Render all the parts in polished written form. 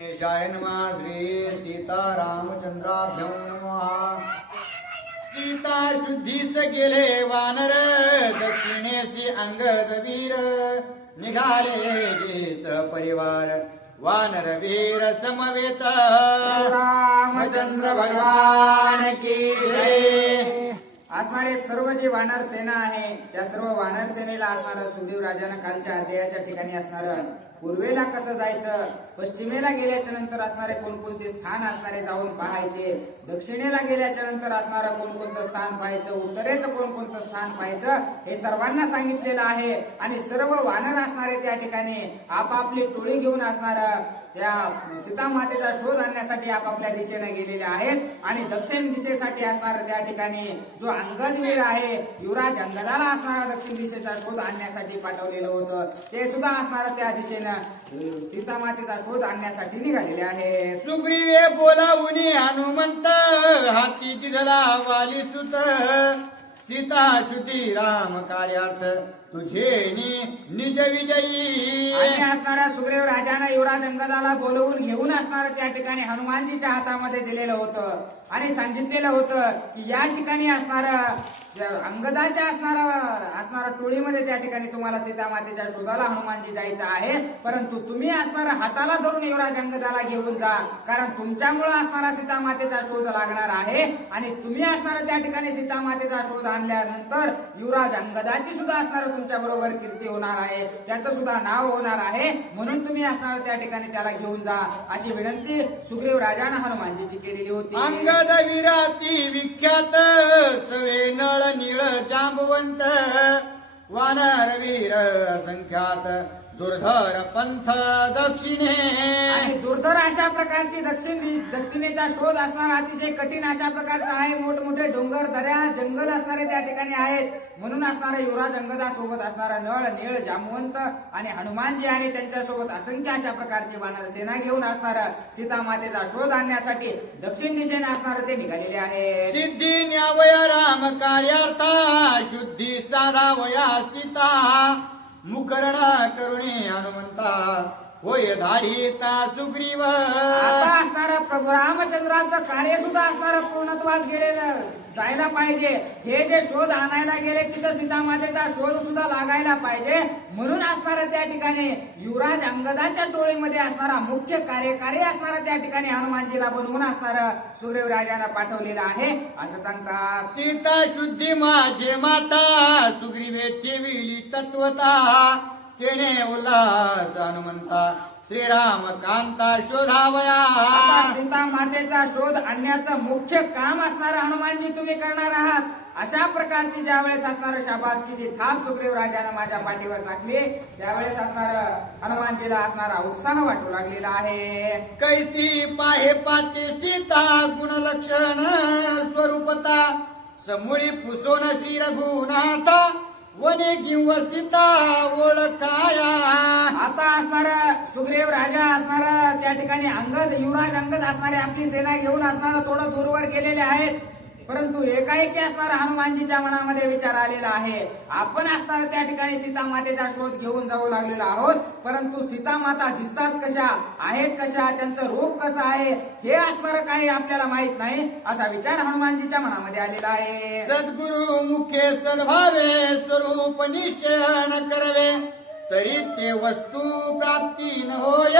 गणेशाय नमः. श्री सीतारामचंद्राभ्यं नमः. सीता शुद्धीस गेले वानर, दक्षिणेशी अंगद वीर, निघाले जेच परिवार, वानर वीर समवेत, रामचंद्र भगवान की जय. असणारे सर्व जे वानर सेना आहे त्या सर्व वानर सेनेला असणारं सुग्रीव राजानं कालच्या अध्यायाच्या ठिकाणी असणारं पूर्वेला कसं जायचं, पश्चिमेला गेल्याच्या नंतर असणारे कोणकोणते स्थान असणारे जाऊन पाहायचे, दक्षिणेला गेल्याच्या नंतर असणारं कोणकोणतं स्थान पाहायचं, उत्तरेचं कोणकोणतं स्थान पाहायचं हे सर्वांना सांगितलेलं आहे. आणि सर्व वानर असणारे त्या ठिकाणी आपापली टोळी घेऊन असणार त्या सीतामातेचा शोध आणण्यासाठी आपापल्या दिशेने गेलेले आहेत. आणि दक्षिण दिशेसाठी असणार त्या ठिकाणी जो अंगदवीर आहे युवराज अंगदाला असणारा दक्षिण दिशेचा शोध आणण्यासाठी पाठवलेलं होतं, ते सुद्धा असणार त्या दिशेनं सीतामातेचा शोध आणण्यासाठी निघालेले आहे. सुग्रीवे बोलावून हनुमंत, हाती दिधला वाली सुत, सीता शुद्धी राम कार्यार्थ तुझे निज विजयी. आणि असणारा सुग्रीव राजानं युवराज अंगदाला बोलवून घेऊन असणार त्या ठिकाणी हनुमानजीच्या हातामध्ये दिलेलं होतं आणि सांगितलेलं होतं की या ठिकाणी असणार अंगदाच्या असणारा टोळीमध्ये त्या ठिकाणी तुम्हाला सीतामातेच्या शोधाला हनुमानजी जायचं आहे, परंतु तुम्ही असणारा हाताला धरून युवराज अंगदाला घेऊन जा, कारण तुमच्यामुळे असणारा सीतामातेचा शोध लागणार आहे. आणि तुम्ही असणार त्या ठिकाणी सीतामातेचा शोध आणल्यानंतर युवराज अंगदाची सुद्धा असणार तुमच्या बरोबर कीर्ती होणार आहे, त्याचं सुद्धा नाव होणार आहे, म्हणून तुम्ही असणार त्या ठिकाणी त्याला घेऊन जा अशी विनंती सुग्रीव राजानं हनुमानजीची केलेली होती. अंगद विराती विख्यात, सवे नळ नीळ जांबवंत, वानर वीर संख्यात, दुर्धर पंथ दक्षिणे. आणि दुर्धर अशा प्रकारची दक्षिणेचा शोध असणार अतिशय कठीण अशा प्रकारचा आहे. मोठमोठे डोंगर दऱ्या जंगल असणारे त्या ठिकाणी आहेत, म्हणून असणारे युवराज अंगदा सोबत असणारा नळ नीळ जामवंत आणि हनुमानजी आणि त्यांच्या सोबत असंख्य अशा प्रकारची वानर सेना घेऊन असणार सीतामातेचा शोध आणण्यासाठी दक्षिण दिशेने असणार ते निघालेले आहे. सिद्धी न्यावया राम कार्यार्था, शुद्धी साधावया सीता, मुकरणा करुणे हनुमंता, होय धाडिता सुग्रीव. आता असणारं प्रभू रामचंद्राचं कार्य सुद्धा असणारं पूर्णत्वास गेलेलं जायला पाहिजे. हे जे शोध आणायला गेले तिथं सीतामातेचा शोध सुद्धा लागायला पाहिजे, म्हणून असणारा त्या ठिकाणी युवराज अंगदाच्या टोळीमध्ये असणारा मुख्य कार्यकारी असणारा त्या ठिकाणी हनुमानजीला बनवून असणारं सुग्रीव राजानं पाठवलेलं आहे असं सांगतात. सीता शुद्धी माझे माता, सुग्रीवे ठेविली तत्वता, तेने उल्हास हनुमंता, श्रीराम कांता शोधावया. सीता मातेचा शोध आणण्याचं मुख्य काम असणारं हनुमानजी तुम्ही करणार आहात. अशा प्रकारची ज्यावेळेस असणार शाबासकीची थाप सुग्रीव राजानं माझ्या पाठीवर टाकली, त्यावेळेस असणार हनुमानजीला असणारा उत्साह वाटू लागलेला आहे. कैसी पाहे पाते सीता, गुण लक्षण स्वरूपता, समूळी पुसोन श्री रघुनाथा, वने किंवा सीता ओळखाया. आता असणार सुग्रीव राजा असणार त्या ठिकाणी युवराज अंगद असणारे आपली सेना घेऊन असणार थोडं दूरवर गेलेले आहेत, परंतु एकाएकी असणारा हनुमानजीच्या मनामध्ये विचार आलेला आहे, आपण असणार त्या ठिकाणी सीतामातेचा शोध घेऊन जाऊ लागलेलो आहोत, परंतु सीतामाता दिसतात कशा आहेत, कशा त्यांचं रूप कसं आहे हे असणार काही आपल्याला माहित नाही असा विचार हनुमानजीच्या मनामध्ये आलेला आहे. सद्गुरु मुखे सद्भावे, स्वरूप निश्चय न करवे, तरी ते वस्तू प्राप्ती न होय,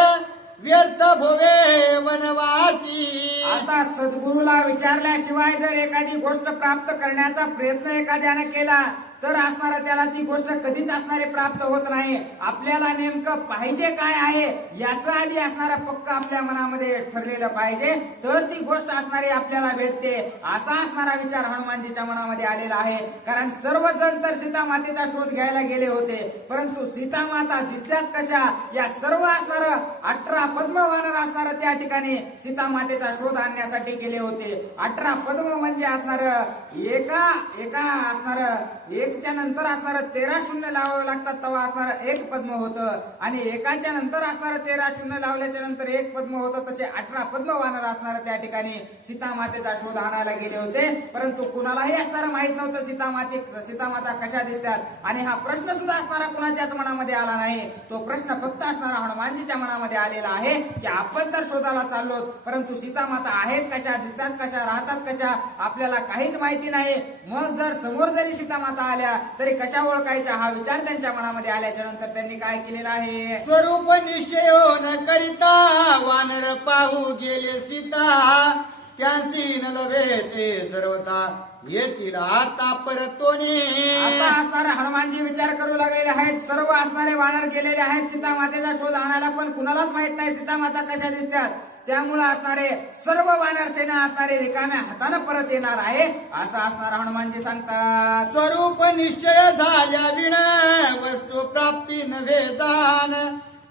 व्यर्थ भोवे वनवासी. आता सद्गुरूला विचारल्याशिवाय जर एखादी गोष्ट प्राप्त करण्याचा प्रयत्न एखाद्याने केला तर असणारा त्याला ती गोष्ट कधीच असणारे प्राप्त होत नाही. आपल्याला नेमकं पाहिजे काय आहे याचं आधी असणारा पक्क आपल्या मनामध्ये ठरलेलं पाहिजे, तर ती गोष्ट असणारी आपल्याला भेटते असा असणारा विचार हनुमानजीच्या मनामध्ये आलेला आहे. कारण सर्वजण तर सीतामातेचा शोध घ्यायला गेले होते, परंतु सीतामाता दिसतात कशा या सर्व असणार 18 पद्म वानर असणार त्या ठिकाणी सीतामातेचा शोध आणण्यासाठी गेले होते. 18 पद्म म्हणजे असणार एका असणार एकच्या नंतर असणारं 13 शून्य लावावं लागतात तेव्हा असणारं एक पद्म होतं आणि एकाच्या नंतर असणारं 13 शून्य लावल्याच्या नंतर एक पद्म होतं. तसे 18 पद्म वानर असणारं त्या ठिकाणी सीतामातेचा शोध आणायला गेले होते. परंतु कुणालाही असणारं माहित नव्हतं सीतामाता कशा दिसतात आणि हा प्रश्न सुद्धा असणारा कुणाच्याच मनामध्ये आला नाही. तो प्रश्न फक्त असणारा हनुमानजीच्या मनामध्ये आलेला आहे की आपण तर शोधाला चाललो, परंतु सीतामाता आहेत कशा, दिसतात कशा, राहतात कशा, आपल्याला काहीच माहिती नाही. मग जर समोर जरी सीतामाता आल्या तरी कशा ओळखायच्या हा विचार त्यांच्या मनामध्ये आल्याच्या नंतर त्यांनी काय केलेला आहे, स्वरूप निश्चय न करिता वानर पाहू गेले सीता, त्यांची न लभे ते सर्वता येतील आता परतोनी. आता असणारे हनुमानजी विचार करू लागलेले आहेत. सर्व असणारे वानर गेलेले आहेत सीतामातेचा शोध आणायला, पण कुणालाच माहित नाही सीतामाता कशा दिसतात. त्यामुळे असणारे सर्व वानर सेना असणारे रिकाम्या हाताने परत येणार आहे असं असणार हनुमानजी सांगतात. स्वरूप निश्चय झाल्या विण वस्तू प्राप्ती नव्हे जाण,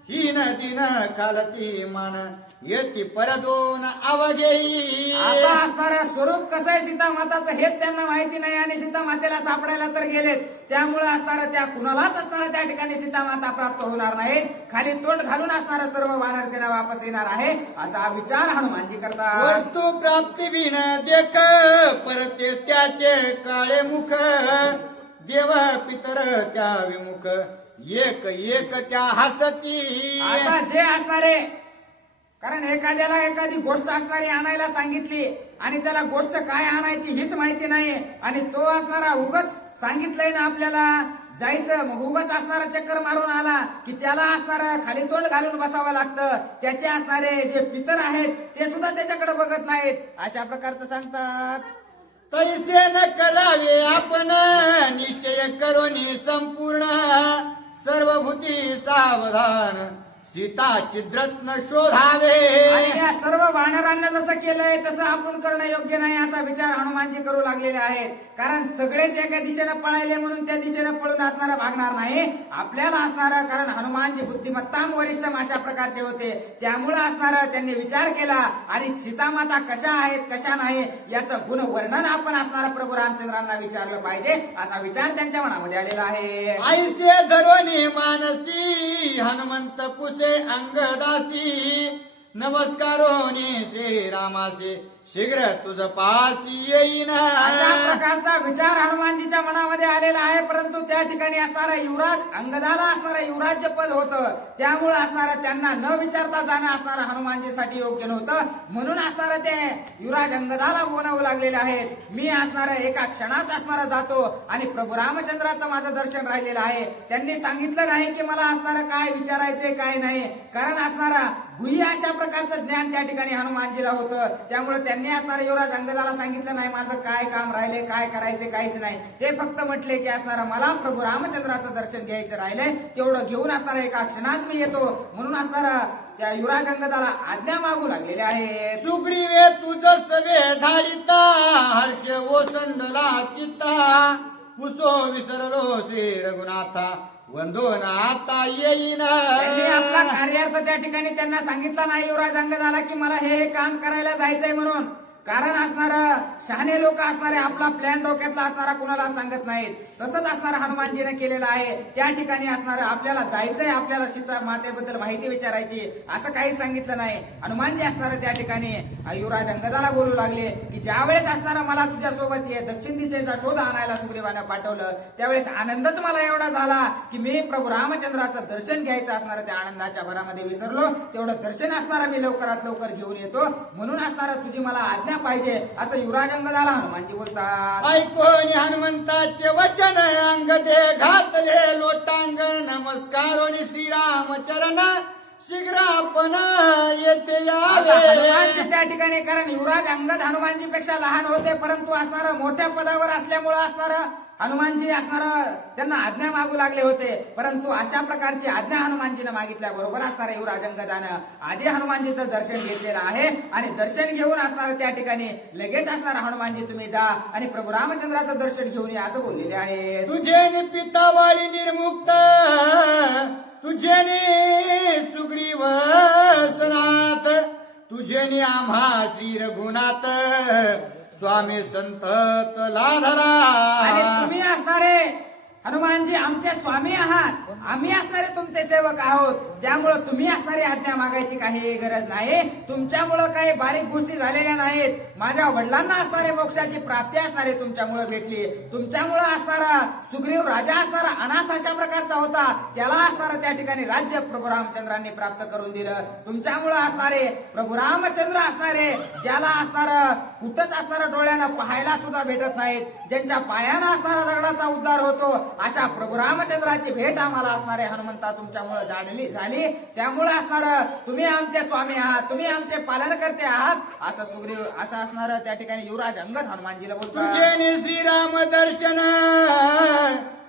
हीन दिन कालती मान येती परदोन अवघेई. आता असणारं स्वरूप कसं आहे सीतामाताचं हेच त्यांना माहिती नाही आणि सीतामातेला सापडायला तर गेलेत. त्यामुळे असणारं त्या कुणालाच असणारं त्या ठिकाणी सीतामाता प्राप्त होणार नाही. खाली तोंड घालून असणारं सर्व वानर सेना वापस येणार आहे असा विचार हनुमानजी करतात. वस्तू प्राप्ती विण देख परते त्याचे काळे मुख, देव पितर त्या विमुख एक एक त्या हसती. आता जे असणारे, कारण एखाद्याला एखादी गोष्ट असणारी आणायला सांगितली आणि त्याला गोष्ट काय आणायची हीच माहिती नाही आणि तो असणारा उगच सांगितलंय ना आपल्याला जायचं, मग उगच असणारा चक्कर मारून आला की त्याला असणारं खाली तोंड घालून बसावं लागतं. त्याचे असणारे जे पितर आहेत ते सुद्धा त्याच्याकडे बघत नाहीत अशा प्रकारचं सांगतात. तैसे न करावे आपण निश्चय करोनी संपूर्ण, सर्वभूती सावधान सीता चिद्रत्न शोधावे. आणि या सर्व वानरांना जसं केलंय तसं आपण करणं योग्य नाही असा विचार हनुमानजी करू लागलेले आहेत. कारण सगळेच एका दिशेनं पळायले म्हणून त्या दिशेनं पळून असणारा भागणार नाही आपल्याला असणारा, कारण हनुमानजी बुद्धिमत्ताम वरिष्ठम अशा प्रकारचे होते. त्यामुळे असणारा त्यांनी विचार केला आणि सीतामाता कशा आहेत कशा नाही याचं गुण वर्णन आपण असणारा प्रभू रामचंद्रांना विचारलं पाहिजे असा विचार त्यांच्या मनामध्ये आलेला आहे. आईसे धरोनी मानसी हनुमंत पुसे अंगदासी, नमस्कारोनी श्रीरामासे शीघ्र तुझ पासी येईन. अशा प्रकारचा विचार हनुमानजीच्या मनामध्ये आलेला आहे. परंतु त्या ठिकाणी असणारा युवराज अंगदाला असणारा युवराज्य पद होतं. त्यामुळे असणारा त्यांना न विचारता जाणं असणारा हनुमानजीसाठी योग्य नव्हतं. म्हणून असणारा ते युवराज अंगदाला बोलावं लागलेले आहेत. मी असणारा एका क्षणात असणारा जातो आणि प्रभू रामचंद्राचं माझं दर्शन राहिलेलं आहे. त्यांनी सांगितलं नाही की मला असणारा काय विचारायचंय काय नाही, कारण असणारा गुह्य अशा प्रकारचं ज्ञान त्या ठिकाणी हनुमानजीला होतं. त्यामुळे त्यांनी असणारा युवराज अंगदाला सांगितलं नाही माझं काय काम राहिले काय करायचे काहीच नाही. ते फक्त म्हटले की असणारा मला प्रभू रामचंद्राचं दर्शन घ्यायचं राहिलंय, तेवढं घेऊन असणारा एका क्षणात मी येतो. म्हणून असणारा त्या युवराज अंगदाला आज्ञा मागू लागलेले आहे. सुग्रीवे तुझ सवे धाडिता हर्ष ओसंडला चित्ता, पुसो विसरलो श्री रघुनाथा वंदोन आता येईन. त्यांनी आपला कार्यार्थ त्या ठिकाणी त्यांना सांगितलं नाही युवराज अंगदाला की मला हे काम करायला जायचंय म्हणून. कारण असणारं शहाणे लोक असणारे आपला प्लॅन डोक्यातला असणारा कुणाला सांगत नाहीत. तसंच असणारा हनुमानजीने केलेलं आहे. त्या ठिकाणी असणारं आपल्याला जायचंय, आपल्याला सीता मातेबद्दल माहिती विचारायची असं काही सांगितलं नाही. हनुमानजी असणारं त्या ठिकाणी युवराज अंगदाला बोलू लागले की ज्यावेळेस असणारा मला तुझ्या सोबत ये दक्षिण दिशेचा शोध आणायला सुग्रीवाने पाठवलं त्यावेळेस आनंदच मला एवढा झाला की मी प्रभू रामचंद्राचं दर्शन घ्यायचं असणारं त्या आनंदाच्या भरामध्ये विसरलो. तेवढं दर्शन असणारा मी लवकरात लवकर घेऊन येतो. म्हणून असणारा तुझी मला आज्ञा पाहिजे असं युवराज अंगदाला हनुमानजी बोलतात. ऐकून हनुमंताचे वचन अंगदे घातले लोटांग, नमस्कारोनी श्रीराम चरण शीघ्र आपण येते यावे. हनुमानजी त्या ठिकाणी, कारण युवराज अंगद हनुमानजी पेक्षा लहान होते परंतु असणारं मोठ्या पदावर असल्यामुळे असणारं हनुमानजी असणारं त्यांना आज्ञा मागू लागले होते. परंतु अशा प्रकारची आज्ञा हनुमानजीने मागितल्याबरोबर असणाऱ्या युवराज अंगदानं आधी हनुमानजीचं दर्शन घेतलेलं आहे आणि दर्शन घेऊन असणारं त्या ठिकाणी लगेच असणारा हनुमानजी तुम्ही जा आणि प्रभू रामचंद्राचं दर्शन घेऊन या असं बोललेले आहे. तुझे पितावाळी निर्मुक्त तुझे सुग्रीव सनाथ, तुझे आम्हा श्री रघुनाथ स्वामी संत लाधरा. आणि तुम्ही असणारे हनुमानजी आमचे स्वामी आहात, आम्ही असणारे तुमचे सेवक आहोत. त्यामुळं तुम्ही असणारी आज्ञा मागायची काही गरज नाही. तुमच्यामुळं काही बारीक गोष्टी झालेल्या नाहीत. माझ्या वडिलांना असणारे मोक्षाची प्राप्ती असणारे तुमच्यामुळे भेटली. तुमच्यामुळं असणारा सुग्रीव राजा असणारा अनाथ अशा प्रकारचा होता, त्याला असणारा त्या ठिकाणी राज्य प्रभू रामचंद्रांनी प्राप्त करून दिलं. तुमच्यामुळं असणारे प्रभू रामचंद्र असणारे ज्याला असणारं कुठंच असणारं डोळ्यानं पाहायला सुद्धा भेटत नाहीत, ज्यांच्या पायानं असणारा दगडाचा उद्धार होतो, अशा प्रभू रामचंद्राची भेट आम्हाला असणारे हनुमंता तुमच्यामुळे झाली. त्यामुळे असणार तुम्ही आमचे स्वामी आहात, तुम्ही आमचे पालनकर्ते आहात, असं सुग्रीव असं असणार त्या ठिकाणी युवराज अंगद हनुमानजीला बोलतात. तुझे श्रीराम दर्शन,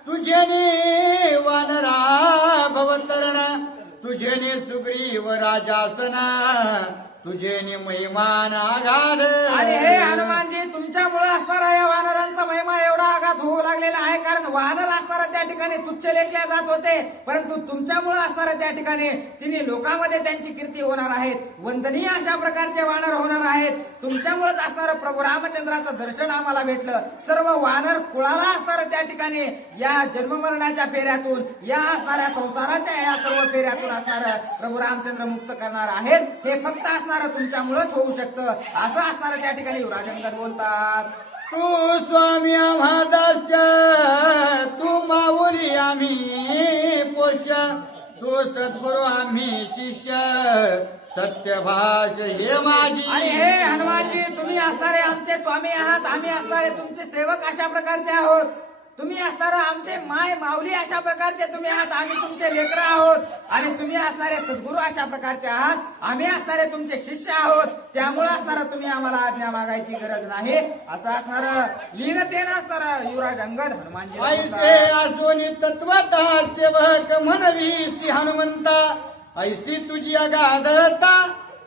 तुझे वानरा भवतरण, तुझे सुग्रीव राजासन, तुझे महिमान आगाध. आणि हे हनुमानजी तुमच्यामुळे असणारा या वानरांचा महिमा एवढा आघात होऊ लागलेला आहे. कारण वानर असणारा त्या ठिकाणी तुच्छ लेखल्या जात होते, परंतु तुमच्यामुळे असणारा त्या ठिकाणी तिन्ही लोकांमध्ये त्यांची कीर्ती होणार आहेत. वंदनीय अशा प्रकारचे वानर होणार आहेत. तुमच्यामुळेच असणारं प्रभू रामचंद्राचं दर्शन आम्हाला भेटलं. सर्व वानर कुळाला असणारं त्या ठिकाणी या जन्ममरणाच्या फेऱ्यातून, या असणाऱ्या संसाराच्या या सर्व फेऱ्यातून असणारं प्रभू रामचंद्र मुक्त करणार आहेत. हे फक्त असणार तुमच्यामुळेच होऊ शकतं, असं असणार त्या ठिकाणी युवराज अंगद बोलतात. तू स्वामी आम्हा दास्य, तू माऊली आम्ही पोष्य, तू सद्गुरु आम्ही शिष्य, सत्यभाष हे माझी. आणि हे हनुमानजी तुम्ही असणारे आमचे स्वामी आहात, आम्ही असणारे तुमचे सेवक अशा प्रकारचे आहोत. तुम्ही असणारे आमचे माय माऊली अशा प्रकारचे तुम्ही आहात, आम्ही तुमचे लेकरं आहोत. आणि तुम्ही असणारे सद्गुरू अशा प्रकारचे आहात, आम्ही असणारे तुमचे शिष्य आहोत. त्यामुळे असणारा तुम्ही आम्हाला आज्ञा मागायची गरज नाही, असं असणार लीनतेनं असणार युवराज अंगद हनुमानजी. ऐसे असून तत्वता सेवक म्हणवीसी हनुमंता, ऐसी तुझी अगाधता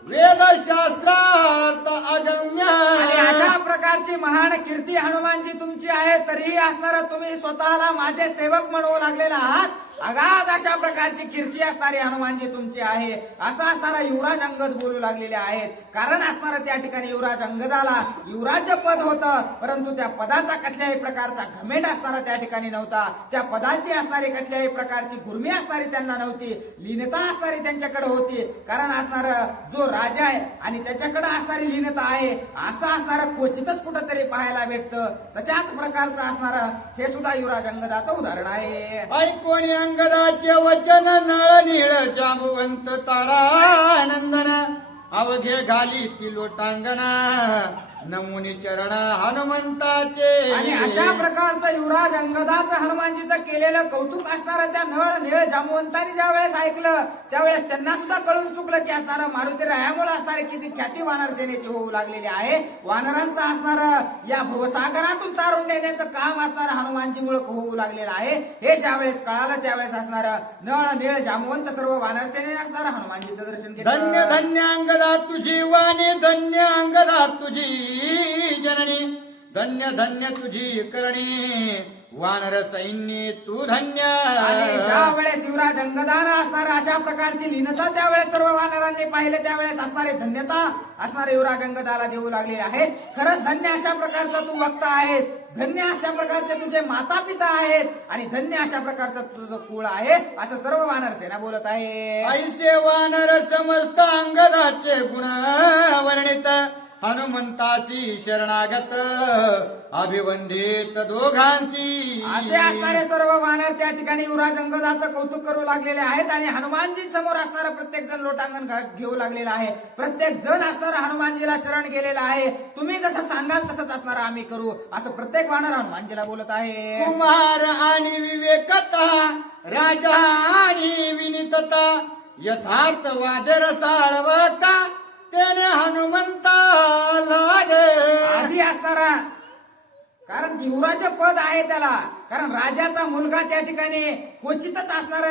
वेदशास्त्रार्थ अगम्य. आणि अशा प्रकारची महान कीर्ती हनुमानजी तुमची आहे, तरीही असणार तुम्ही स्वतःला माझे सेवक म्हणू लागलेला आहात. अगाध अशा प्रकारची कीर्ती असणारी हनुमानजी तुमची आहे, असं असणारा युवराज अंगद बोलू लागलेले आहेत. कारण असणारं त्या ठिकाणी युवराज अंगदाला युवराज्य पद होतं, परंतु त्या पदाचा कसल्याही प्रकारचा घमेंड असणारा त्या ठिकाणी नव्हता. त्या पदाची असणारी कसल्याही प्रकारची गुर्मी असणारी त्यांना नव्हती, लीनता असणारी त्यांच्याकडे होती. कारण असणार जो राजा आहे आणि त्याच्याकडे असणारी लीनता आहे, असं असणारं क्वचितच कुठंतरी पाहायला भेटतं. तशाच प्रकारचं असणारं हे सुद्धा युवराज अंगदाचं उदाहरण आहे. ऐकोनी अंगदाचे वचन नळ नीळ जांबुवंत तारानंदन, अवघे घाली ती लोटांगना, नमुनी चरण हनुमंताचे. आणि अशा प्रकारचं युवराज अंगदाचं हनुमानजीचं केलेलं कौतुक असणारं त्या नळ निळ जांबुवंतांनी ज्या वेळेस ऐकलं, त्यावेळेस त्यांना सुद्धा कळून चुकलं की असणारं मारुती रायामुळे असणारे किती ख्याती वानर सेनेची होऊ लागलेली आहे. वानरांचं असणारं या भवसागरातून तारून नेण्याचं काम असणारं हनुमानजीमुळे होऊ लागलेलं आहे. हे ज्यावेळेस कळालं त्यावेळेस असणारं नळ निळ जांबुवंत सर्व वानर सेनेने असणारं हनुमानजीचं दर्शन घेतलं. धन्य धन्य अंगदा तुझी वाणी, धन्य अंगदा तुझी जननी, धन्य धन्य तुझी करणी, वानर सैन्य तू धन्य. आणि ज्यावेळेस युवराज अंगदानं असणाऱ्या अशा प्रकारची लीनता त्यावेळेस सर्व वानरांनी पाहिले, त्यावेळेस असणारी धन्यता असणारे युवराज अंगदाला देऊ लागले आहेत. खरंच धन्य अशा प्रकारचा तू वक्ता आहेस, धन्य अशा प्रकारचे तुझे माता पिता आहेत, आणि धन्य अशा प्रकारचं तुझं कुळ आहे, असं सर्व वानर सेना बोलत आहे. ऐसे वानर समस्त अंगदाचे गुण वर्णित, हनुमंतासी शरणागत अभिवंदित दोघांशी. असे असणारे सर्व वानर त्या ठिकाणी युवराज अंगदाचं कौतुक करू लागलेले आहेत. आणि हनुमानजी समोर असणारा प्रत्येक जण लोटांगण घेऊ लागलेला आहे. प्रत्येक जण असणारा हनुमानजीला शरण गेलेला आहे. तुम्ही जसं सांगाल तसंच असणार आम्ही करू, असं प्रत्येक वानर हनुमानजीला बोलत आहे. कुमार आणि विवेकता, राजा आणि विनितता, यथार्थ वादर साळवता, त्याने हनुमंता लागे. आधी असणारा कारण युवराज पद आहे त्याला, कारण राजाचा मुलगा त्या ठिकाणी क्वचितच असणार,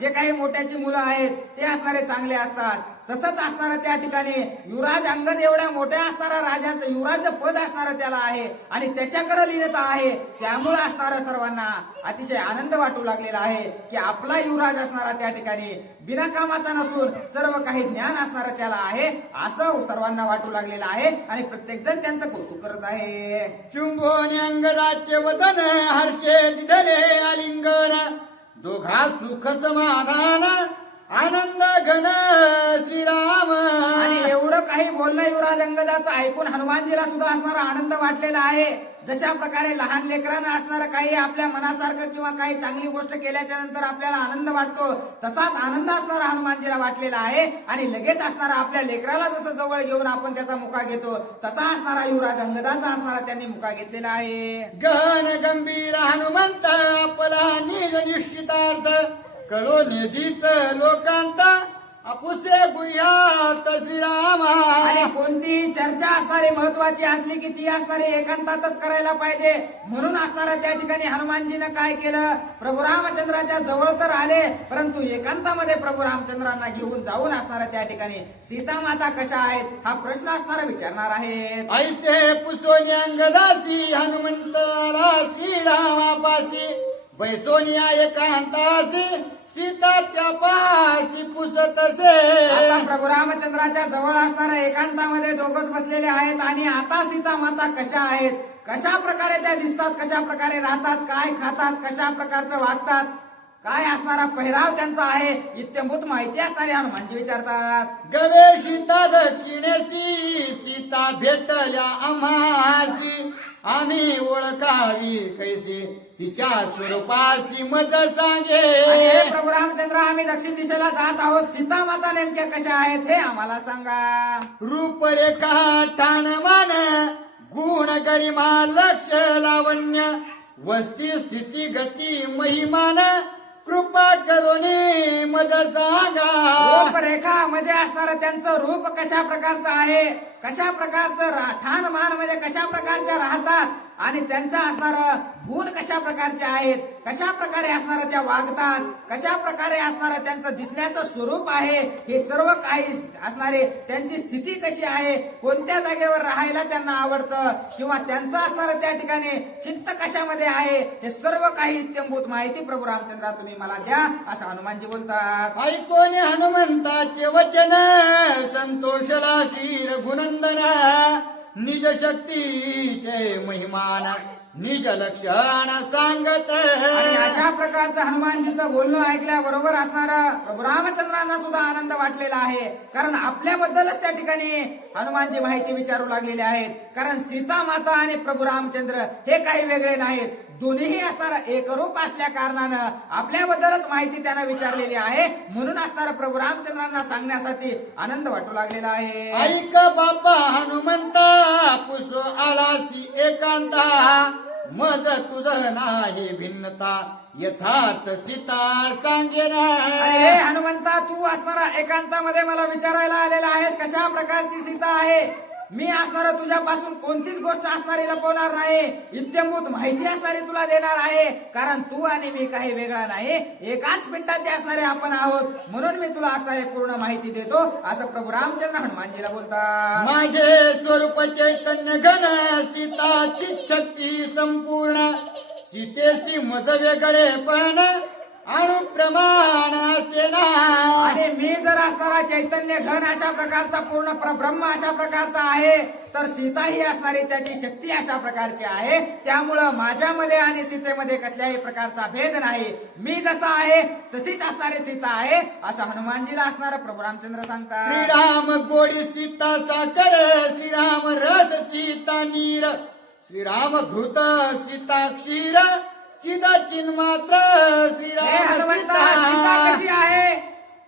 जे काही मोठ्याची मुलं आहेत ते असणारे चांगले असतात. तसंच असणारं त्या ठिकाणी युवराज अंगद एवढ्या मोठ्या असणारा राजाचं युवराज पद असणारं त्याला आहे आणि त्याच्याकडे लीनता आहे. त्यामुळे असणारं सर्वांना अतिशय आनंद वाटू लागलेला आहे की आपला युवराज असणारा त्या ठिकाणी बिनाकामाचा नसून सर्व काही ज्ञान असणारं त्याला आहे असं सर्वांना वाटू लागलेलं आहे आणि प्रत्येक जण त्यांचं कौतुक करत आहे. चुंबोनी अंगदाचे वदन हर्षे दिदले आलिंगन दोघा सुख समाधान आनंद घन श्रीराम. आणि एवढं काही बोलणं युवराज अंगदाचं ऐकून हनुमानजीला सुद्धा असणारा आनंद वाटलेला आहे. जशा प्रकारे लहान लेकरांना असणारं काही आपल्या मनासारखं किंवा काही चांगली गोष्ट केल्याच्या नंतर आपल्याला आनंद वाटतो तसाच आनंद असणारा हनुमानजीला वाटलेला आहे. आणि लगेच असणारा आपल्या लेकराला जसं जवळ घेऊन आपण त्याचा मुका घेतो तसा असणारा युवराज अंगदाचा असणारा त्यांनी मुका घेतलेला आहे. गहन गंभीर हनुमंत आपला निज निश्चितार्थ कळो निधीच लोकांत अपुसे गुह्यात श्रीराम. आणि कोणतीही चर्चा असणारी महत्वाची असली की ती असणारी एकांतातच करायला पाहिजे. म्हणून असणारा त्या ठिकाणी हनुमानजीनं काय केलं, प्रभू रामचंद्राच्या जवळ तर आले परंतु एकांतामध्ये प्रभू रामचंद्रांना घेऊन जाऊन असणाऱ्या त्या ठिकाणी सीता माता कशा आहेत हा प्रश्न असणारा विचारणार आहेत. ऐसे पुसोनी अंगदासी हनुमंत आला श्रीरामापासी बैसोनिया एकांतासी सीता त्यापासी पुसतसे. आता प्रभू रामचंद्राच्या जवळ असणाऱ्या एकांतामध्ये दोघच बसलेले आहेत आणि आता सीता माता कशा आहेत, कशा प्रकारे त्या दिसतात, कशा प्रकारे राहतात, काय खातात, कशा प्रकारचं वागतात, काय असणारा पहिराव त्यांचा आहे इत्यंभूत माहिती असणारी हनुमानजी विचारतात. गवे सीता दक्षिणेसी सीता भेटल्या आम्हासी आम्ही ओळखावी कैसी तिच्या स्वरूपासी मज सांगे. हे प्रभू रामचंद्र आम्ही दक्षिण दिशेला जात आहोत, सीता माता नेमक्या कशा आहेत हे आम्हाला सांगा. रूपरेखा ठाणमान गुण गरिमा लक्ष लावण्य वस्ती स्थिती गती महिमान कृपा करुणी मज सांगा. रूपरेखा म्हणजे असणारं त्यांचं रूप कशा प्रकारचं आहे, कशा प्रकारचं ठाणमान म्हणजे कशा प्रकारच्या राहतात आणि त्यांच्या असणारं गुण कशा प्रकारचे आहेत, कशा प्रकारे असणारं त्या वागतात, कशा प्रकारे असणारं त्यांचं दिसण्याचं स्वरूप आहे हे सर्व काही असणारे त्यांची स्थिती कशी आहे, कोणत्या जागेवर राहायला त्यांना आवडतं किंवा त्यांचं असणारं त्या ठिकाणी चित्त कशामध्ये आहे हे सर्व काही इत्यंभूत माहिती प्रभू रामचंद्रा तुम्ही मला द्या असं हनुमानजी बोलतात. ऐकोने हनुमंताचे वचन संतोषला शीर गुणंदन निज शक्तीचे महिमान निज लक्षण सांगत. आणि अशा प्रकारचं हनुमानजीचं बोलणं ऐकल्याबरोबर असणारं प्रभू रामचंद्रांना सुद्धा आनंद वाटलेला आहे. कारण आपल्याबद्दलच त्या ठिकाणी हनुमानजी माहिती विचारू लागलेले आहेत. कारण सीता माता आणि प्रभू रामचंद्र हे काही वेगळे नाहीत, दोन्हीही असणारं एकरूप असल्या कारणानं आपल्याबद्दलच माहिती त्यांना विचारलेली आहे. म्हणून असणारं प्रभू रामचंद्रांना सांगण्यासाठी आनंद वाटू लागलेला आहे. ऐक बापा हनुमंता पुसो आलासी एकांता मज तुझ नाही भिन्नता यथार्थ सीता सांगेन. अरे हनुमंता तू असणारा एकांतामध्ये मला विचारायला आलेला आहेस कशा प्रकारची सीता आहे. मी असणार तुझ्यापासून कोणतीच गोष्ट असणारी लपवणार नाही, इत्यंभूत माहिती असणारी तुला देणार आहे. कारण तू आणि मी काही वेगळा नाही, एकाच मिनिटाचे असणारे आपण आहोत. म्हणून मी तुला असणारी पूर्ण माहिती देतो असं प्रभू रामचंद्र हनुमानजीला बोलतात. माझे स्वरूप चैतन्य घन सीताची शक्ती संपूर्ण सीतेशी मज वेगळेपण अनुप्रमाण सेना. आणि मी जर असणारा चैतन्य घन अशा प्रकारचा पूर्ण ब्रह्म अशा प्रकारचा आहे तर सीता ही असणारी त्याची शक्ती अशा प्रकारची आहे. त्यामुळं माझ्यामध्ये आणि सीतेमध्ये कसल्याही प्रकारचा भेद नाही. मी जसा आहे तशीच असणारी सीता आहे असं हनुमानजीला असणारा प्रभू रामचंद्र सांगतात. श्रीराम गोडी सीता साकर श्रीराम रस सीता नीर श्रीराम घृत सीता क्षीर चिदा चिन्मात्र श्रीराम हनुमंता सीता कशी आहे.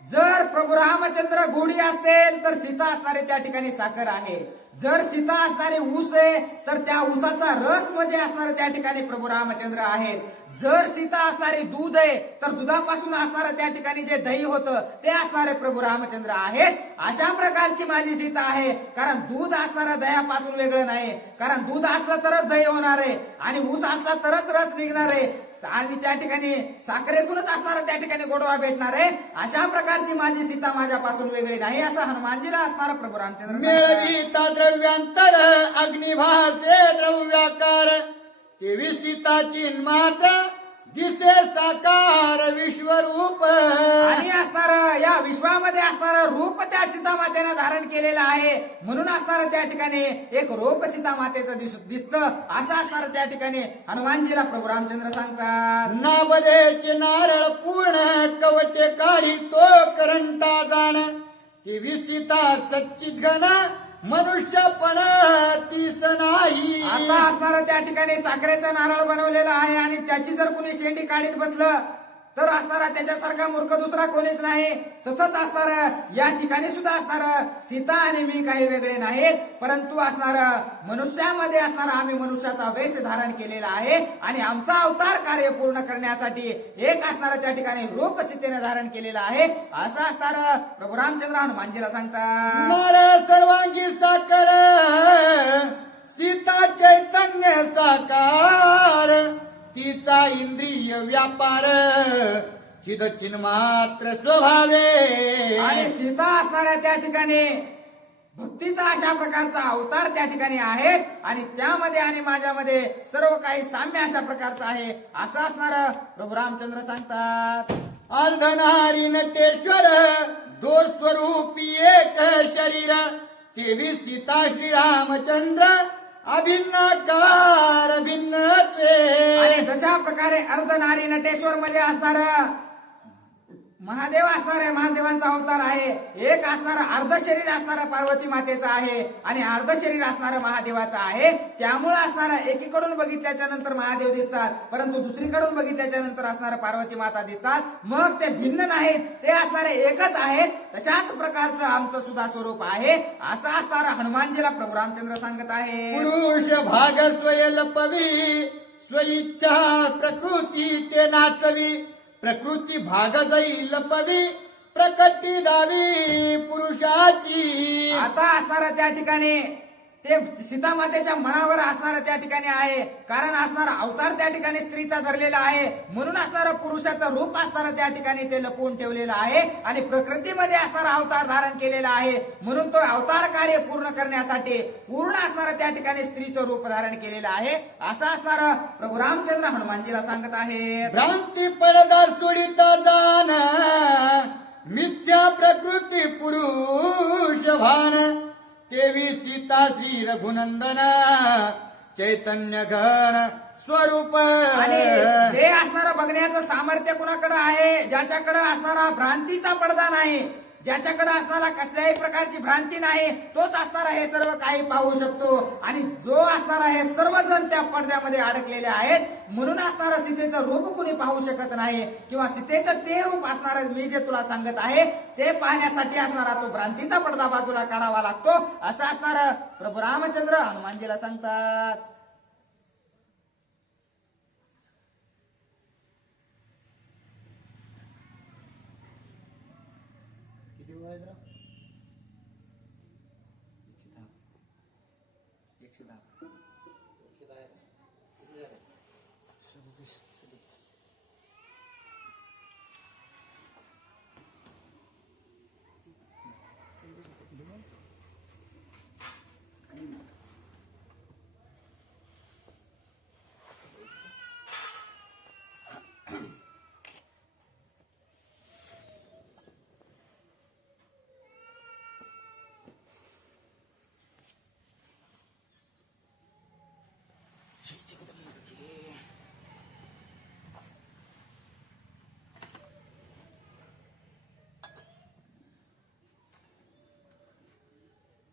जर प्रभू रामचंद्र गोडी असतील तर सीता असणारी त्या ठिकाणी साखर आहे. जर सीता असणारी ऊस आहे तर त्या ऊसाचा रस म्हणजे असणारे त्या ठिकाणी प्रभू रामचंद्र आहेत. जर सीता असणारी दूध आहे तर दुधापासून असणारं त्या ठिकाणी जे दही होतं ते असणारे प्रभू रामचंद्र आहेत. अशा प्रकारची माझी सीता आहे. कारण दूध असणारं दह्यापासून वेगळं नाही. कारण दूध असलं तरच दही होणार आहे आणि ऊस असला तरच रस निघणार आहे. आणि त्या ठिकाणी साखरेतूनच असणारा त्या ठिकाणी गोडवा भेटणार आहे. अशा प्रकारची माझी सीता माझ्यापासून वेगळी नाही असं हनुमानजीला असणारा प्रभू रामचंद्र सांगतात. मेळवीता द्रव्यांतर अग्निभासे द्रव्याकार तेवी सीताची मात्र दिसे साकार विश्वरूप. आणि असणार या विश्वामध्ये असणारं रूप त्या सीता मातेने धारण केलेलं आहे. म्हणून असणार त्या ठिकाणी एक रूप सीता मातेचं दिसतं. असं असणार त्या ठिकाणी हनुमानजीला प्रभू रामचंद्र सांगतात. नाबदेचे नारळ पूर्ण कवटे काढी तो करंटा जाण तेवी सीता सच्चित घन मनुष्यपण तीस नाही. आता असणार त्या ठिकाणी साखरेचं नारळ बनवलेलं आहे आणि त्याची जर कोणी शेंडी काढीत बसलं तर असणारा त्याच्यासारखा मूर्ख दुसरा कोणीच नाही. तसंच असणार या ठिकाणी सुद्धा असणार सीता आणि मी काही वेगळे नाहीत, परंतु असणार मनुष्यामध्ये असणार आम्ही मनुष्याचा वेश धारण केलेला आहे आणि आमचा अवतार कार्य पूर्ण करण्यासाठी एक असणार त्या ठिकाणी रूप सीतेने धारण केलेलं आहे. असं असणार प्रभू रामचंद्र हनुमानजीला सांगतात. नारळ सर्वांगी साकर सीता चैतन्य साकार तिचा इंद्रिय व्यापार चिद चिन्मात्र स्वभावे. आणि सीता असणाऱ्या त्या ठिकाणी भक्तीचा अशा प्रकारचा अवतार त्या ठिकाणी आहे आणि त्यामध्ये आणि माझ्यामध्ये सर्व काही साम्य अशा प्रकारचं आहे असं असणार प्रभू रामचंद्र सांगतात. अर्धनारी नटेश्वर दो स्वरूपी एक शरीर तेवी सीता श्रीरामचंद्र अभिन्नकार भिन्नत्वे. आणि जशा प्रकारे अर्धनारी नटेश्वर मध्ये असणार महादेव असणार आहे, महादेवांचा अवतार आहे. एक असणारा अर्ध शरीर असणारा पार्वती मातेचा आहे आणि अर्ध शरीर असणारा महादेवाचा आहे. त्यामुळे असणारा एकीकडून बघितल्याच्या नंतर महादेव दिसतात, परंतु दुसरीकडून बघितल्याच्या नंतर असणारा पार्वती माता दिसतात. मग ते भिन्न नाहीत, ते असणारे एकच आहेत. तशाच प्रकारचं आमचं सुद्धा स्वरूप आहे असं असणारा हनुमानजीला प्रभू रामचंद्र सांगत आहे. पुरुष भाग स्वय लपवी स्वइच्छा प्रकृती ते नाचवी प्रकृती भाग जाई लपवी प्रकटी दावी पुरुषाची. आता असणारा त्या ठिकाणी ते सीतामातेच्या मनावर असणारं त्या ठिकाणी आहे, कारण असणारा अवतार त्या ठिकाणी स्त्रीचा धरलेला आहे. म्हणून असणारं पुरुषाचं रूप असणारं त्या ठिकाणी ते लपवून ठेवलेलं आहे आणि प्रकृतीमध्ये असणारा अवतार धारण केलेला आहे. म्हणून तो अवतार कार्य पूर्ण करण्यासाठी पूर्ण असणारं त्या ठिकाणी स्त्रीचं रूप धारण केलेलं आहे असं असणारं प्रभू रामचंद्र हनुमानजीला सांगत आहे. भ्रांती पडदा सोडिता जाण मिथ्या प्रकृती पुरुष भान तेवी सीता श्री रघुनंदन चैतन्य घन स्वरूप. आणि हे असणारं बघण्याचं सामर्थ्य कुणाकडे आहे? ज्याच्याकडे असणारा भ्रांतीचा पडदा नाही, ज्याच्याकडे असणारा कसल्याही प्रकारची भ्रांती नाही, तोच असणारा हे सर्व काही पाहू शकतो. आणि जो असणारा हे सर्वजण त्या पडद्यामध्ये अडकलेले आहेत. म्हणून असणारं सीतेचं रूप कुणी पाहू शकत नाही किंवा सीतेचं ते रूप असणारं मी जे तुला सांगत आहे ते पाहण्यासाठी असणारा तो भ्रांतीचा पडदा बाजूला काढावा लागतो असं असणारं प्रभू रामचंद्र हनुमानजीला सांगतात.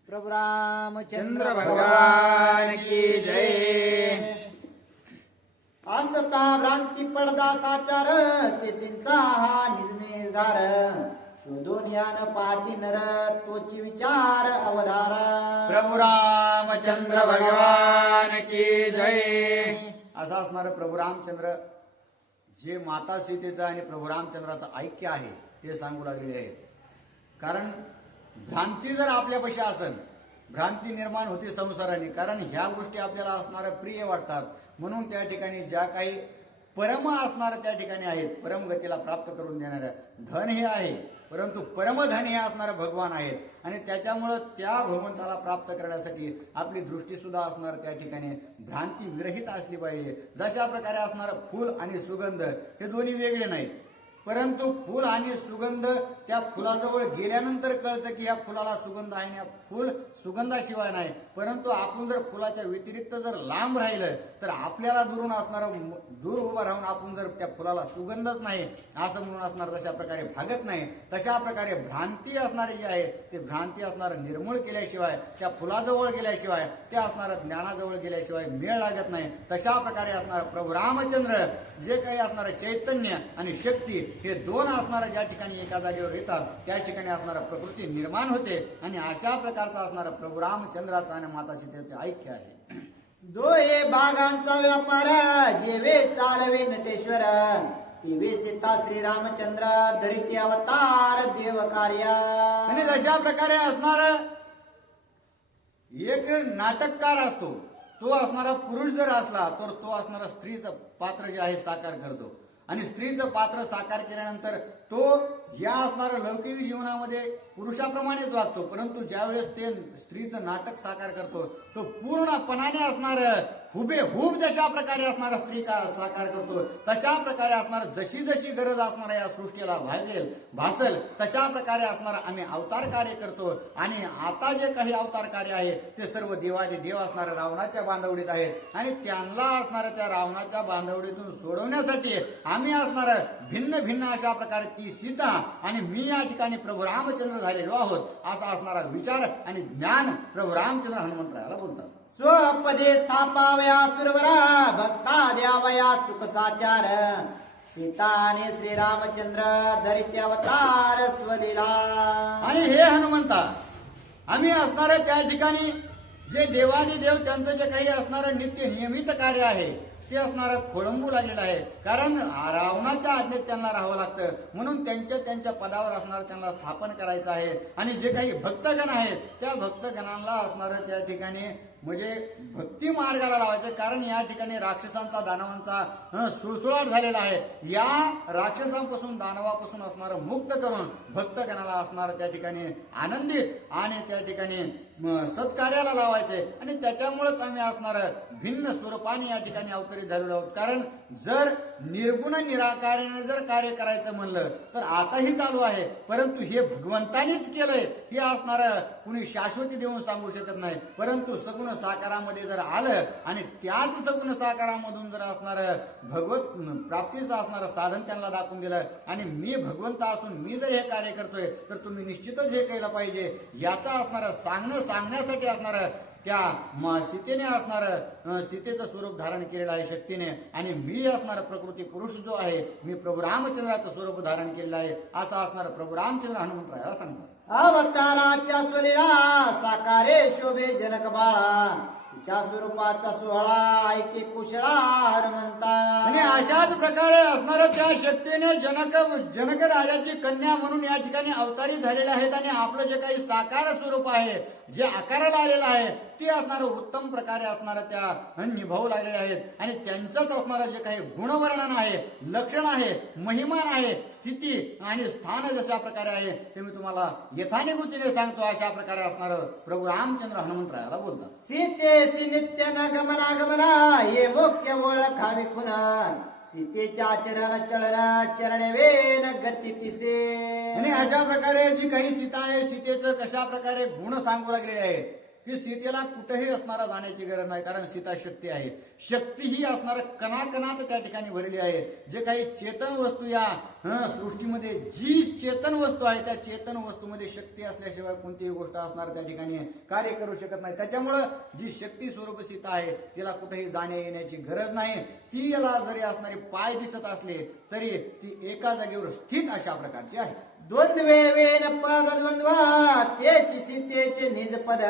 प्रभु रामचंद्र भगवान की जय. असता भ्रांती पडदा साचार ते त्यांचा हा निज निर्धार शोधून यान पाहती नर तोची विचार अवधार. प्रभू रामचंद्र भगवान की जय. असं असणार प्रभू रामचंद्र जे माता सीतेचं आणि प्रभू रामचंद्राचं ऐक्य आहे ते सांगू लागलेले आहे. कारण भ्रांती जर आपल्यापाशी असेल, भ्रांती निर्माण होते संसाराने, कारण ह्या गोष्टी आपल्याला असणाऱ्या प्रिय वाटतात. म्हणून त्या ठिकाणी ज्या काही परम असणारं त्या ठिकाणी आहेत. परमगतीला प्राप्त करून देणारं धन हे आहे, परंतु परमधन हे असणारं भगवान आहेत आणि त्याच्यामुळं त्या भगवंताला प्राप्त करण्यासाठी आपली दृष्टी सुद्धा असणार त्या ठिकाणी भ्रांती विरहित असली पाहिजे. जशा प्रकारे असणारं फूल आणि सुगंध हे दोन्ही वेगळे नाहीत, परंतु फूल आणि सुगंध त्या फुलाजवळ गेल्यानंतर कळतं की या फुलाला सुगंध आहे आणि फुल सुगंधाशिवाय नाही. परंतु आपण जर फुलाच्या व्यतिरिक्त जर लांब राहिलं तर आपल्याला दुरून असणारं दूर उभं राहून आपण जर त्या फुलाला सुगंधच नाही असं म्हणून असणार तशा प्रकारे भागत नाही. तशा प्रकारे भ्रांती असणारी जी आहे ते भ्रांती असणारं निर्मूळ केल्याशिवाय, त्या फुलाजवळ गेल्याशिवाय, त्या असणारं ज्ञानाजवळ गेल्याशिवाय मेळ लागत नाही. तशा प्रकारे असणारं प्रभू रामचंद्र जे काही असणारं चैतन्य आणि शक्ती हे दोन असणारं ज्या ठिकाणी एका जागेवर येतात त्या ठिकाणी असणारं प्रकृती निर्माण होते आणि अशा प्रकारचा असणारं प्रभू रामचंद्राचा आणि माता सीतेचे ऐक्य आहे. दोहे बागांचा व्यापार जेवे चालवे नटेश्वर, तेवे सीता श्रीरामचंद्र धरिती अवतार देव कार्य. आणि जशा प्रकारे असणार एक नाटककार असतो, तो असणारा पुरुष जर असला तर तो असणारा स्त्रीचं पात्र जे आहे साकार करतो आणि स्त्रीचं पात्र साकार केल्यानंतर तो या असणाऱ्या लौकिक जीवनामध्ये पुरुषाप्रमाणेच वागतो, परंतु ज्यावेळेस ते स्त्रीचं नाटक साकार करतो तो पूर्णपणाने असणार हुबेहूब जशा प्रकारे असणारा स्त्री साकार करतो. तशा प्रकारे असणार जशी जशी गरज असणार या सृष्टीला भासेल तशा प्रकारे असणार आम्ही अवतार कार्य करतो. आणि आता जे काही अवतार कार्य आहे ते सर्व देवादी देव असणाऱ्या रावणाच्या बांधवडीत आहेत आणि त्यांना असणाऱ्या त्या रावणाच्या बांधवडीतून सोडवण्यासाठी आम्ही असणार भिन्न भिन्न अशा प्रकारे ती सीता आणि मी या ठिकाणी प्रभू रामचंद्र झालेलो आहोत असा असणारा विचार आणि ज्ञान प्रभू रामचंद्र हनुमंतरायाला बोलतात. स्वपदे स्थापावया सुरवरा भक्ता द्यावया सुख साचार, सीता आणि श्रीरामचंद्र धरिती अवतार स्वलीला. आणि हे हनुमंता आम्ही असणारे त्या ठिकाणी जे देवादी देव त्यांचं जे काही असणारं नित्य नियमित कार्य आहे ते असणारं खोळंबू लागलेलं आहे. कारण रावणाच्या आज्ञेत त्यांना राहावं लागतं, म्हणून त्यांच्या पदावर असणार त्यांना स्थापन करायचं आहे. आणि जे काही भक्तगण आहेत त्या भक्तगणांना असणारं त्या ठिकाणी म्हणजे भक्ती मार्गाला लावायचं. कारण या ठिकाणी राक्षसांचा दानवांचा सुळसुळाट झालेला आहे. या राक्षसांपासून दानवापासून असणारं मुक्त करून भक्तगणाला असणारं त्या ठिकाणी आनंदित आणि त्या ठिकाणी सत्कार्याला लावायचे. आणि त्याच्यामुळेच आम्ही असणार भिन्न स्वरूपाने या ठिकाणी अवतरित झालेलो आहोत. कारण जर निर्गुण निराकाराने जर कार्य करायचं म्हणलं तर आताही चालू आहे, परंतु हे भगवंतानीच केलंय हे असणार कुणी शाश्वती देऊन सांगू शकत नाही. परंतु सगुण साकारामध्ये जर आलं आणि त्याच सगुण साकारामधून जर असणार भगवत प्राप्तीचं असणारं साधन त्यांना दाखवून दिलं आणि मी भगवंत असून मी जर हे कार्य करतोय तर तुम्ही निश्चितच हे केलं पाहिजे याचा असणारं सांगण्यासाठी असणार त्या सीतेने असणार सीतेचं स्वरूप धारण केलेलं आहे शक्तीने. आणि मी असणार प्रकृती पुरुष जो आहे मी प्रभू रामचंद्राचं स्वरूप धारण केलेलं आहे असं असणार प्रभू रामचंद्र हनुमंतरायाला सांगतात. अवताराच्या स्वलीला साकारे शोभे जनक बाळा, तिच्या स्वरूपाचा सोहळा ऐके कुशळा हनुमंता. आणि अशाच प्रकारे असणाऱ्या त्या शक्तीने जनक राजाची कन्या म्हणून या ठिकाणी अवतारी झालेले आहेत आणि आपलं जे काही साकार स्वरूप आहे जे आकाराला आलेलं आहे ते असणारं उत्तम प्रकारे असणारं त्या निभावू लागलेले आहेत. आणि त्यांचंच असणारं जे काही गुणवर्णन आहे, लक्षण आहे, महिमान आहे, स्थिती आणि स्थान जशा प्रकारे आहे ते मी तुम्हाला यथानुगतीने सांगतो. अशा प्रकारे असणारं प्रभू रामचंद्र हनुमंतरायाला बोलतात. सीतेसी नित्य न गमना हे मुख्य ओळखावी खुना, सीतेच्या चरण चळण चरणे वेन गती तिसे. आणि अशा प्रकारे जी काही सीता आहे सीतेचं कशा प्रकारे गुण सांगू लागलेले आहे की सीतेला कुठेही असणारा जाण्याची गरज नाही. कारण सीता शक्ती आहे. शक्ती ही असणारा कणाकणात त्या ठिकाणी भरलेली आहे. जे काही चेतन वस्तू या सृष्टीमध्ये जी चेतन वस्तू आहे त्या चेतन वस्तूमध्ये शक्ती असल्याशिवाय कोणतीही गोष्ट असणार त्या ठिकाणी कार्य करू शकत नाही. त्याच्यामुळं जी शक्ती स्वरूप सीता आहे तिला कुठेही जाण्या येण्याची गरज नाही. ती याला जरी असणारे पाय दिसत असले तरी ती एका जागेवर स्थित अशा प्रकारची आहे. द्वंद्वे वेन पद द्वंद्व तेची सीतेचे निज पद,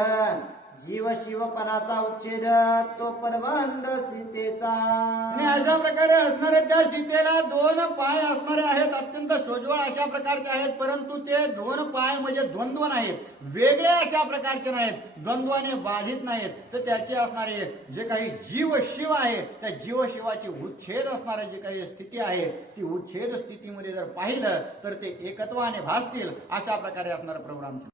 जीव शिवपणाचा उच्छेद तो पदबंध सीतेचा. आणि अशा प्रकारे असणारे त्या सीतेला 2 पाय असणारे आहेत, अत्यंत सोज्वळ अशा प्रकारचे आहेत, परंतु ते 2 पाय म्हणजे द्वंद्व नाहीत, वेगळे अशा प्रकारचे नाहीत, द्वंद्वाने बाधित नाहीत. तर त्याचे असणारे जे काही जीव शिव आहे, त्या जीव शिवाची उच्छेद असणारी जी काही स्थिती आहे, ती उच्छेद स्थितीमध्ये जर पाहिलं तर ते एकत्वाने भासतील. अशा प्रकारे असणार प्रभू रामचंद्र.